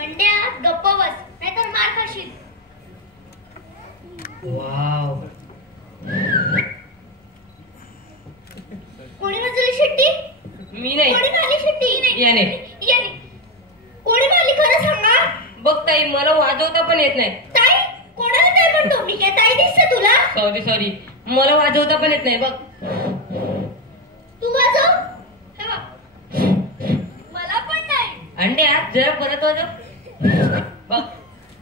अंड्या गप्प बस नाहीतर मार खाशील. वाव. कोणी वाजवली शिट्टी? मी नाही. कोणी मारली शिट्टी? याने. याने. कोणी मारली खरं सांगा. बघ ताई मला वाजवता पण येत नाही. ताई? कोणाला ताई म्हणतो? मी काय ताई दिसते तुला? सॉरी मला वाजवता पण येत नाही. बघ तू वाजव. हे बघ मला पण नाही. अंड्या जरा परत वाजव. बघ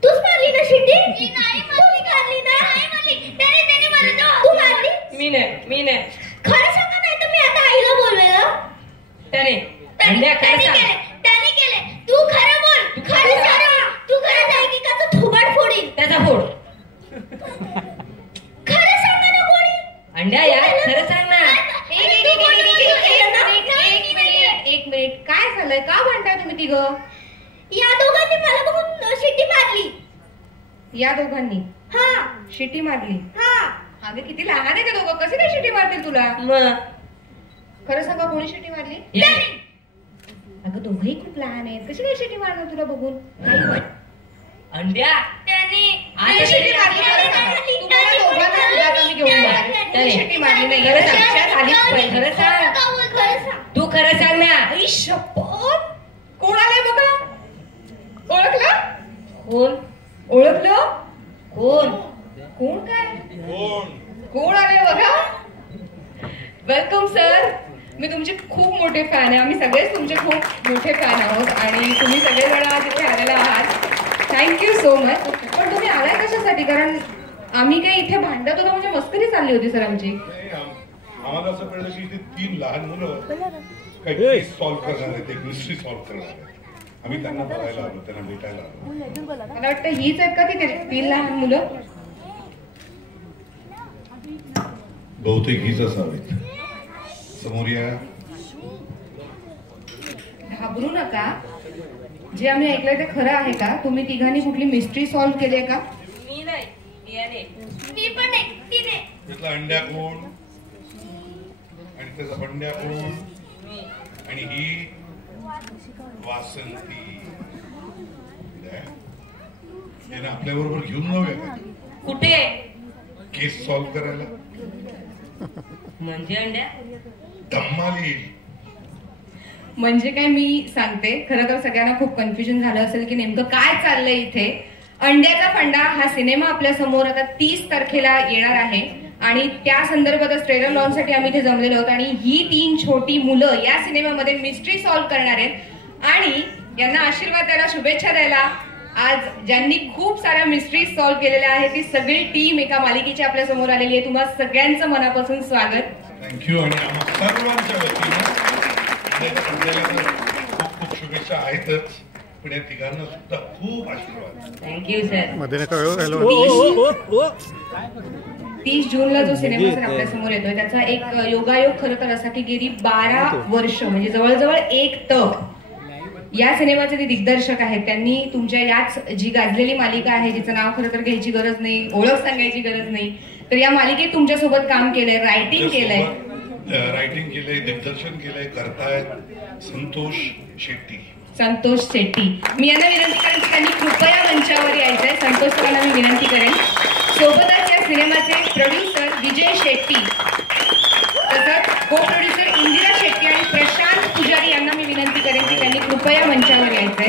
तूच मारली ना शिट्टी? नाही मारली. मारली ना? नाही मारली. त्याने मारलं. तू मारली? मी नाही. खरं सांगा नाही तर मी आता आईला बोलवेल. त्याने. अंड्या खरं सांग. त्याने केले. तू खरं बोल. खरं सांग. तू खरं सांग की त्याचं थोबाड फोडील. त्याचा फोड. खरं सांगा ना कोणी. अंड्या यार खरं सांग ना. एक मिनिट काय झालंय? का म्हणताय तुम्ही तिघं? या दोघांनी मला बघून शिट्टी मारली. या दोघांनी हा शिटी मारली? हा. अगं किती लहान आहे ते दोघं, कसे काय शिटी मारतील तुला? मग खरं सांगा कोणी शिटी मारली? याने. अगं दोघंही खूप लहान आहेत, कशी काय शिटी मारणार तुला बघून? अंड्या त्याने आता शिटी मारली खरं सांगा. तुम्हाला दोघांना सुद्धा आता मी घेऊन जाणार. तुम्ही शिटी मारली नाही खरं सांग. आलीच पाहिजे. खरं सांग. खरं सांग. तू खरं सांग ना. आई शपथ. कोण आलंय बघा. ओळखलं? कोण? ओळखलं? कोण? कोण काय? कोण आले बघा. Welcome sir. मी तुमचे खूप मोठे फॅन आहे. आम्ही सगळेच तुमचे खूप मोठे फॅन आहोत आणि तुम्ही सगळेजण आज इथे आलेला आहात. Thank you so much. पण तुम्ही आलाय कशासाठी? कारण आम्ही काही इथे भांडत होतो म्हणजे मस्करी चालली होती सर आमची. आम्हाला असं कळलं की इथे 3 लहान मुलं काही सॉल्व्ह करणार आहेत, एक मिस्ट्री सॉल्व्ह करणार आहेत. आम्ही त्यांना बघायला आलो, त्यांना भेटायला आलो. मला वाटतं हीच आहेत का ती 3 लहान मुलं? बहुतेक हीच असावीत. समोर या. घाबरू नका. जे आम्ही ऐकलंय ते खरं आहे का? तुम्ही तिघांनी कुठली मिस्ट्री सॉल्व्ह केली आहे का? मी नाही. याने. मी पण नाही. तिने. त्यातला अंड्या कोण आणि त्याचा बंड्या कोण आणि ही वासंती. त्याने आपल्या बरोबर घेऊन जाऊया का कुठे? केस सॉल्व्ह करायला? म्हणजे अंड्या धम्माल येईल. म्हणजे काय मी सांगते. खरं तर सगळ्यांना खूप कन्फ्युजन झालं असेल की नेमकं काय चाललंय इथे. अंड्याचा फंडा हा सिनेमा आपल्या समोर आता 30 तारखेला येणार आहे आणि त्या संदर्भातच ट्रेलर लॉन्चसाठी आम्ही इथे जमलेलो आहोत आणि ही 3 छोटी मुलं या सिनेमामध्ये मिस्ट्री सॉल्व्ह करणार आहेत आणि यांना आशीर्वाद द्यायला, शुभेच्छा द्यायला आज ज्यांनी खूप साऱ्या मिस्ट्री सॉल्व्ह केलेल्या आहेत ती सगळी टीम एका मालिकेची आपल्या समोर आलेली आहे. तुम्हा सगळ्यांचं मनापासून स्वागत. थँक्यू. आणि आम्हा सर्वांच्या वतीनं खूप खूप शुभेच्छा आहेतच, पण या तिघांना सुद्धा खूप आशीर्वाद. Thank you sir. मध्ये नका 30 जूनला जो सिनेमा सर आपल्या समोर येतोय त्याचा एक योगायोग खरं तर असा की गेली 12 वर्ष म्हणजे जवळजवळ 1 तक या सिनेमाचे जे दिग्दर्शक आहेत त्यांनी तुमच्या याच जी गाजलेली मालिका आहे जिचं नाव खरं तर घ्यायची गरज नाही, ओळख सांगायची गरज नाही, तर या मालिकेत तुमच्यासोबत काम केलंय, रायटिंग केलंय, दिग्दर्शन केलंय, करतायत संतोष शेट्टी. संतोष शेट्टी. मी यांना विनंती करेन की त्यांनी कृपया मंचावर यायचंय. संतोष सरांना मी विनंती करेन. सोबतच या सिनेमाचे प्रोड्युसर विजय शेट्टी, तसंच को प्रोड्युसर इंदिरा शेट्टी आणि प्रशांत पुजारी यांना मी विनंती करेन की त्यांनी कृपया मंचावर यायचंय.